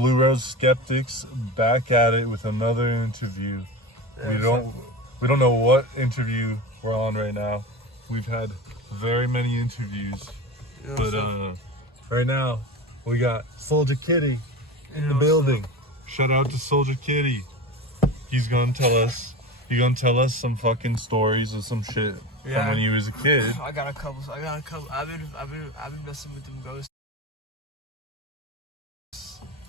Blue Rose Skeptics back at it with another interview. Yeah, we don't know what interview we're on right now. We've had very many interviews, but right now we got Soldier Kitty in the building. Shout out to Soldier Kitty. He's gonna tell us some fucking stories or some shit from when he was a kid. I got a couple. I've been messing with them ghosts.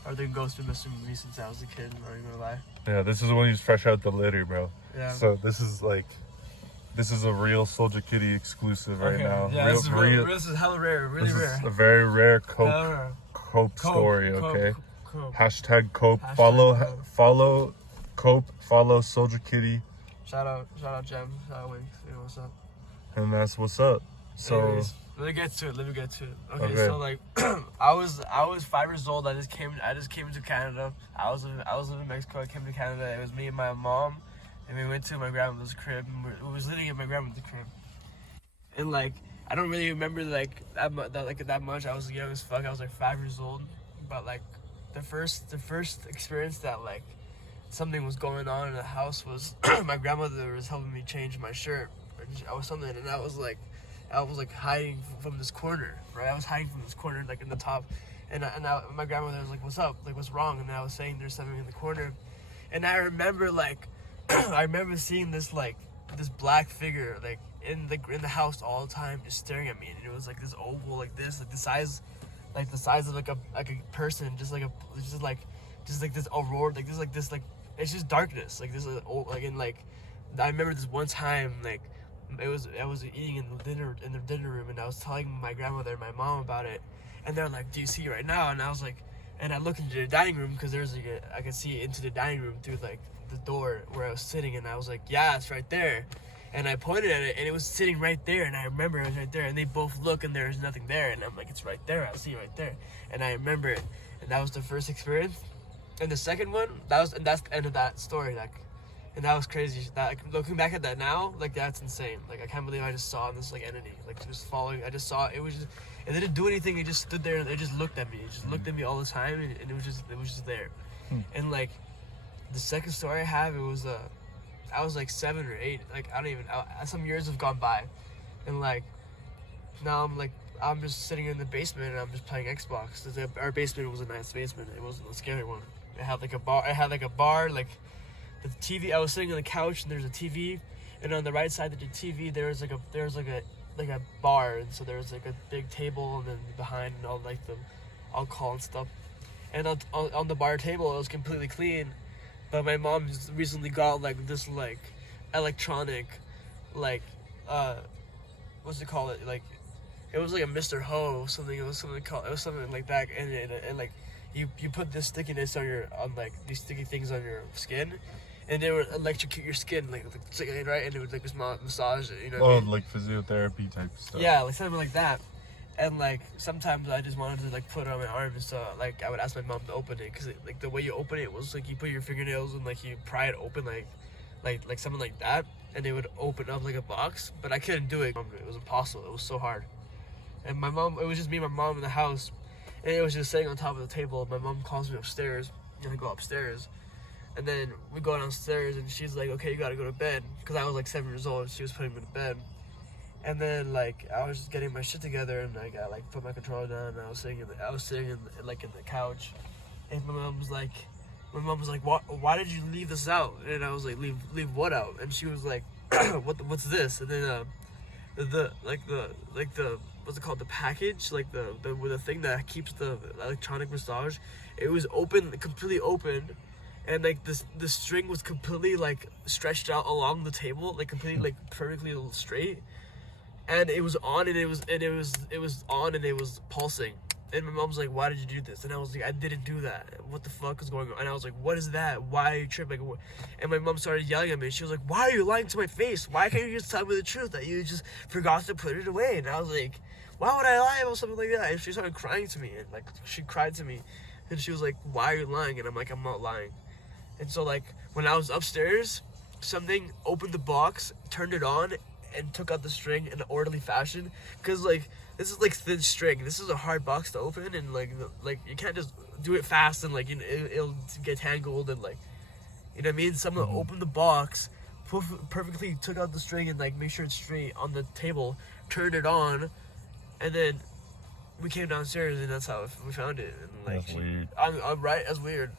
Or the ghosts been messing with me since I was a kid. I'm not even gonna lie. Yeah, this is when he was fresh out the litter, bro. Yeah. So this is a real Soldier Kitty exclusive right now. Yeah, this is hella rare, really rare. This is a very rare Cope story. Okay. Cope. Hashtag Cope. Hashtag Follow Cope. Follow Soldier Kitty. Shout out Jem. Shout out Wink. You know what's up. And that's what's up. So. Anyways, let me get to it. Okay. So like, I was 5 years old. I just came to Canada. I was living in Mexico. I came to Canada. It was me and my mom, and we went to my grandmother's crib. And we was living in my grandmother's crib. And like, I don't really remember that much. I was young as fuck. I was like 5 years old. But like, the first experience that like something was going on in the house was my grandmother was helping me change my shirt or something, and I was like hiding from this corner, right? I was hiding from this corner, like in the top, and my grandmother was like, "What's up? Like, what's wrong?" And I was saying there's something in the corner, and I remember I remember seeing this black figure like in the house all the time, just staring at me, and it was like this oval, like this, like the size of like a person, just like this aurora, it's just darkness, like this is I remember this one time like. I was eating in the dinner room, and I was telling my grandmother and my mom about it, and they're like, "Do you see it right now?" And I was like, and I looked into the dining room because there's I could see into the dining room through like the door where I was sitting, and I was like, "Yeah, it's right there," and I pointed at it, and it was sitting right there, and I remember it was right there, and they both look, and there's nothing there, and I'm like, "It's right there, I see it right there," and I remember it, and that was the first experience, and the second one that's the end of that story, like. And that was crazy. That looking back at that now, like that's insane. Like I can't believe I just saw this like entity, like just following. I just saw it. It was just, it didn't do anything. It just stood there and it just looked at me. It just looked at me all the time, and it was just there. And like the second story I have, it was I was like 7 or 8. Like I don't even. Some years have gone by, and like now I'm just sitting in the basement and I'm just playing Xbox. Our basement was a nice basement. It wasn't a scary one. It had like a bar. Like the TV. I was sitting on the couch and there's a TV, and on the right side of the TV there was like a bar, and so there was like a big table, and then behind and all like the alcohol and stuff. And on the bar table it was completely clean, but my mom just recently got like this like electronic what's it called, like it was like a Mr. Ho something. It was something like that, and like you put this stickiness on like these sticky things on your skin, and they would electrocute your skin like right, and it would like massage it, you know. Oh, like physiotherapy type stuff. Yeah, like something like that. And like sometimes I just wanted to like put it on my arm, and so like I would ask my mom to open it, because like the way you open it was like you put your fingernails and like you pry it open like something like that, and it would open up like a box. But I couldn't do it. It was impossible. It was so hard. And my mom, it was just me and my mom in the house, and it was just sitting on top of the table. My mom calls me upstairs, and I go upstairs, and then we go downstairs, and she's like, "Okay, you gotta go to bed," because I was like 7 years old. She was putting me to bed. And then like I was just getting my shit together, and I like put my controller down, and I was sitting in the couch, and my mom was like, why did you leave this out? And I was like, leave what out? And she was like, what's this? And then the what's it called, the package, like the thing that keeps the electronic massage, it was open, completely open, and like the string was completely like stretched out along the table, like completely like perfectly straight. And it was on, and it was on, and it was pulsing. And my mom's like, "Why did you do this?" And I was like, "I didn't do that. What the fuck is going on?" And I was like, "What is that? Why are you tripping?" And my mom started yelling at me. She was like, "Why are you lying to my face? Why can't you just tell me the truth that you just forgot to put it away?" And I was like, "Why would I lie about something like that?" And she started crying to me, and like she cried to me, and she was like, "Why are you lying?" And I'm like, "I'm not lying." And so like when I was upstairs, something opened the box, turned it on, and took out the string in an orderly fashion. Cause like this is like thin string. This is a hard box to open, and like you can't just do it fast and like it'll get tangled and like, you know what I mean. Someone opened the box, perfectly took out the string and like make sure it's straight on the table, turned it on, and then we came downstairs and that's how we found it. And like that's weird. I'm right. That's weird.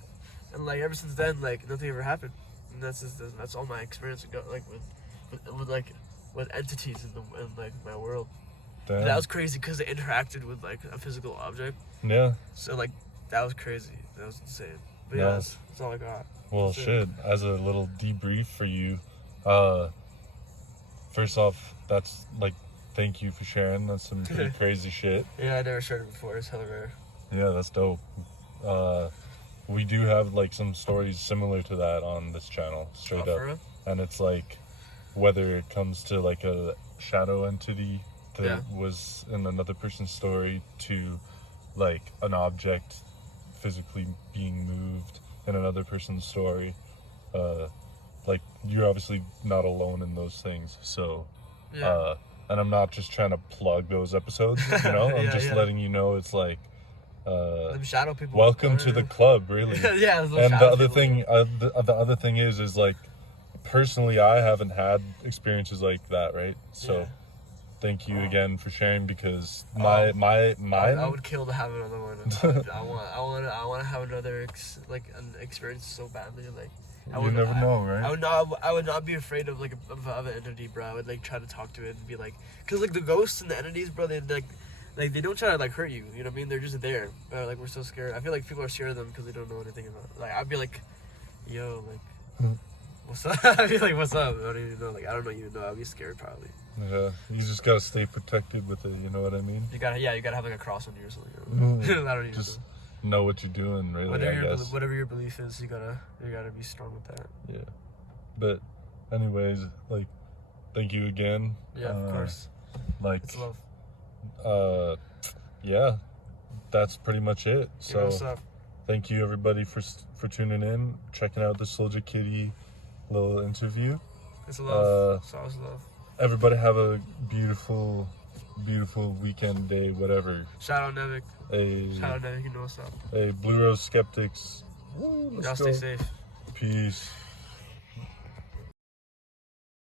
And like ever since then, like nothing ever happened. And that's all my experience like with entities in like my world. Damn. That was crazy because it interacted with like a physical object. Yeah. So like that was crazy. That was insane. But yeah, that's all I got. Well, shit. As a little debrief for you, first off, that's like, thank you for sharing. That's some pretty crazy shit. Yeah, I never shared it before. It's hella rare. Yeah, that's dope. We do have like some stories similar to that on this channel, straight up. Real? And it's like, whether it comes to like a shadow entity that was in another person's story, to like an object physically being moved in another person's story, like you're obviously not alone in those things. So and I'm not just trying to plug those episodes, you know. I'm just letting you know it's like shadow people, welcome to the club, really. Yeah. And the other thing the other thing is like, personally I haven't had experiences like that, right? So thank you again for sharing, because mine I would kill to have another one. I want to have another an experience so badly. Like you never know, right? I would not be afraid of like of an entity, bro. I would like try to talk to it and be like, cause like the ghosts and the entities, bro, they like they don't try to like hurt you. You know what I mean? They're just there. But like we're so scared. I feel like people are scared of them because they don't know anything about it. Like I'd be like, yo, like what's up? I'd be like, what's up? I don't even know. Like I don't know, even know. I'd be scared probably. Yeah, you just gotta stay protected with it. You know what I mean? You gotta have like a cross on you or something. You know? I don't even just know what you're doing, really. Whatever your belief is, you gotta be strong with that. Yeah, but anyways, like, thank you again. Yeah, of course. Like, it's love. Yeah, that's pretty much it. So, what's up? Thank you everybody for tuning in, checking out the Soldier Kitty little interview. It's love. It's always love. Everybody have a beautiful weekend, day, whatever. Shout out Nevik. Shout out Nevik, you know what's up. Blue Rose Skeptics. Y'all stay safe. Peace.